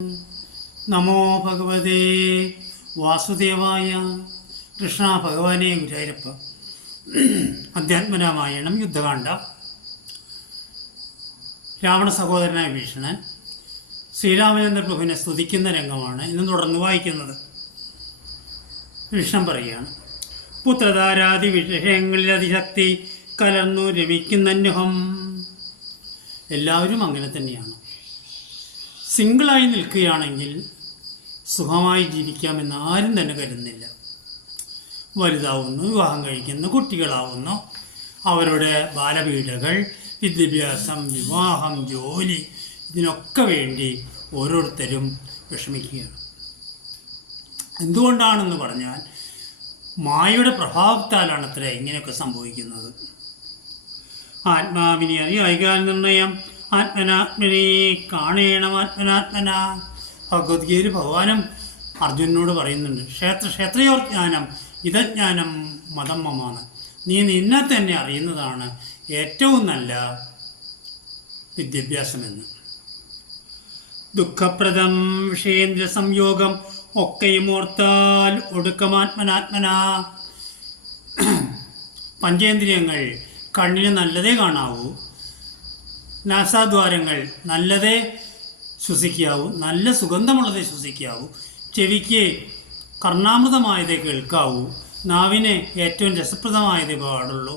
നമോ ഭഗവതേ വാസുദേവായ. കൃഷ്ണ ഭഗവാനെ ഗുരുവായൂരപ്പ. അധ്യാത്മരാമായണം യുദ്ധകാണ്ഡ. രാവണ സഹോദരനായ ഭീഷണൻ ശ്രീരാമചന്ദ്ര പ്രഭുവിനെ സ്തുതിക്കുന്ന രംഗമാണ് ഇന്ന് തുടർന്ന് വായിക്കുന്നത്. ഭീഷണൻ പറയുകയാണ്: പുത്രധാരാദി വിഷയങ്ങളിൽ അതിശക്തി കലർന്നു രമിക്കുന്നന്യുഹം. എല്ലാവരും അങ്ങനെ തന്നെയാണ്. സിംഗിളായി നിൽക്കുകയാണെങ്കിൽ സുഖമായി ജീവിക്കാമെന്ന് ആരും തന്നെ കരുതുന്നില്ല. വലുതാവുന്നു, വിവാഹം കഴിക്കുന്നു, കുട്ടികളാവുന്നു, അവരുടെ ബാലപീഠകൾ, വിദ്യാഭ്യാസം, വിവാഹം, ജോലി, ഇതിനൊക്കെ വേണ്ടി ഓരോരുത്തരും വിഷമിക്കുകയാണ്. എന്തുകൊണ്ടാണെന്ന് പറഞ്ഞാൽ മായയുടെ പ്രഭാവത്താലാണ് അത്ര ഇങ്ങനെയൊക്കെ സംഭവിക്കുന്നത്. ആത്മാവിനെ അറിയാൻ നിർണയം ആത്മനാത്മനെ കാണേണം ആത്മനാത്മന. ഭഗവത്ഗീതയിൽ ഭഗവാനും അർജുനനോട് പറയുന്നുണ്ട്: ക്ഷേത്രയോർജ്ഞാനം ഇതജ്ഞാനം മതം മമാണ്. നീ നിന്നെ തന്നെ അറിയുന്നതാണ് ഏറ്റവും നല്ല വിദ്യാഭ്യാസമെന്ന്. ദുഃഖപ്രദം വിഷയേന്ദ്ര സംയോഗം ഒക്കെയും ഓർത്താൽ ഒടുക്കമാത്മനാത്മന. പഞ്ചേന്ദ്രിയങ്ങൾ കണ്ണിന് നല്ലതേ കാണാവൂ, നാസാദ്വാരങ്ങൾ നല്ലതേ ശ്വസിക്കാവൂ, നല്ല സുഗന്ധമുള്ളതേ ശ്വസിക്കാവൂ, ചെവിക്ക് കർണാമൃതമായതേ കേൾക്കാവൂ, നാവിന് ഏറ്റവും രസപ്രദമായതേ പാടുള്ളൂ,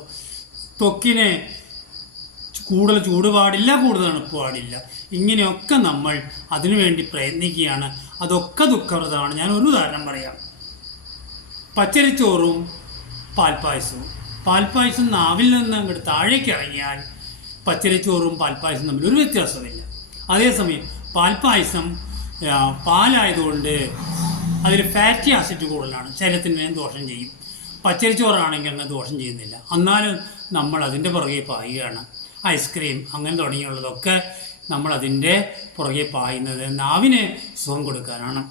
ത്വക്കിന് കൂടുതൽ ചൂട് പാടില്ല, കൂടുതൽ തണുപ്പ് പാടില്ല. ഇങ്ങനെയൊക്കെ നമ്മൾ അതിനുവേണ്ടി പ്രയത്നിക്കുകയാണ്. അതൊക്കെ ദുഃഖപ്രദമാണ്. ഞാൻ ഒരു ഉദാഹരണം പറയാം. പച്ചരിച്ചോറും പാൽപ്പായസവും. പാൽപ്പായസം നാവിൽ നിന്ന് അങ്ങോട്ട് താഴേക്ക് ഇറങ്ങിയാൽ പച്ചരിച്ചോറും പാൽപ്പായസം തമ്മിൽ ഒരു വ്യത്യാസമില്ല. അതേസമയം പാൽപ്പായസം പാലായതുകൊണ്ട് അതിൽ ഫാറ്റി ആസിഡ് കൂടുതലാണ്, ശരീരത്തിന് ദോഷം ചെയ്യും. പച്ചരിച്ചോറാണെങ്കിൽ അങ്ങനെ ദോഷം ചെയ്യുന്നില്ല. എന്നാലും നമ്മൾ അതിൻ്റെ പുറകെ പായുകയാണ്. ഐസ്ക്രീം അങ്ങനെ തുടങ്ങിയുള്ളതൊക്കെ നമ്മൾ അതിൻ്റെ പുറകെ പായുന്നത് നാവിന് സുഖം കൊടുക്കാനാണ്.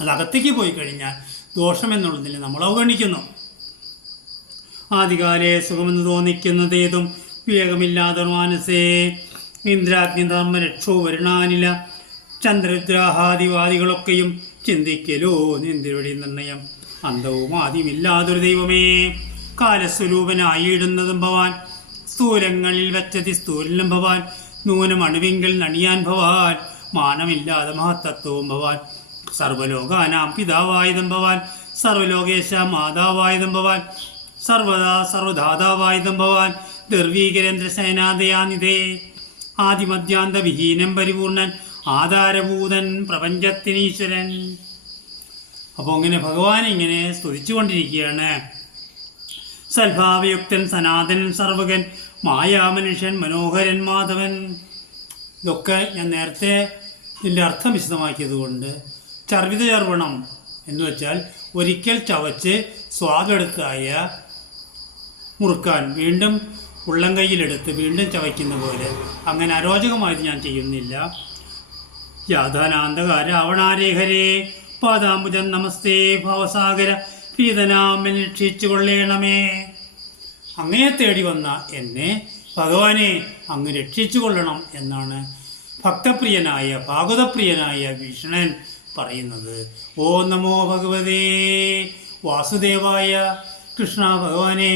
അത് അകത്തേക്ക് പോയി കഴിഞ്ഞാൽ ദോഷമെന്നുള്ളതിൽ നമ്മൾ അവഗണിക്കുന്നു. ആദികാലേ സുഖമെന്ന് തോന്നിക്കുന്നതേതും വിവേകമില്ലാതെ മാനസേ ഇന്ദ്രാഗ്നി ധർമ്മ രക്ഷോ വരുണാനില ചന്ദ്രദ്രാഹാദിവാദികളൊക്കെയും ചിന്തിക്കലോ നിന്തിരുടെ നിർണയം. അന്തവും ആദ്യമില്ലാതൊരു ദൈവമേ കാലസ്വരൂപനായിടുന്നതും ഭവാൻ. സ്ഥൂലങ്ങളിൽ വെച്ചതി സ്ഥൂലനും ഭവാൻ, നൂനം അണുവിങ്കിൽ നണിയാൻ ഭവാൻ. മാനമില്ലാതെ മഹത്തത്വവും ഭവാൻ. സർവലോകാനാം പിതാവായുധം ഭവാൻ, സർവലോകേശ മാതാവായുധം ഭവാൻ. സർവദാ സർവധാതാവായുധം ഭവാൻ. ദർവീകരേന്ദ്ര സേനാദയാനിതേ ആദിമധ്യാന്ത വിഹീനം പരിപൂർണൻ ആധാരഭൂതൻ പ്രപഞ്ചത്തിനീശ്വരൻ. അപ്പോൾ അങ്ങനെ ഭഗവാൻ ഇങ്ങനെ സ്തുതിച്ചുകൊണ്ടിരിക്കുകയാണ്. സൽഭാവയുക്തൻ സനാതനൻ സർവകൻ മായാമനുഷ്യൻ മനോഹരൻ മാധവൻ. ഇതൊക്കെ ഞാൻ നേരത്തെ ഇതിൻ്റെ അർത്ഥം വിശദമാക്കിയത് കൊണ്ട് ചർവിത ചർവണം എന്ന് വെച്ചാൽ ഒരിക്കൽ ചവച്ച് സ്വാദെടുത്തായ മുറുക്കാൻ വീണ്ടും ഉള്ളം കൈയിലെടുത്ത് വീണ്ടും ചവയ്ക്കുന്ന പോലെ അങ്ങനെ അരോചകമായത് ഞാൻ ചെയ്യുന്നില്ല. യാഥാനാന്തകാര രാവണാരേഖരേ പാദാംബുജൻ നമസ്തേ ഭവസാഗര പീതനാമൻ രക്ഷിച്ചു കൊള്ളേണമേ. അങ്ങയെ തേടി വന്ന എന്നെ ഭഗവാനെ അങ്ങ് രക്ഷിച്ചു കൊള്ളണം എന്നാണ് ഭക്തപ്രിയനായ ഭാഗവതപ്രിയനായ ഭീഷണൻ പറയുന്നത്. ഓ നമോ ഭഗവതേ വാസുദേവായ. കൃഷ്ണ ഭഗവാനെ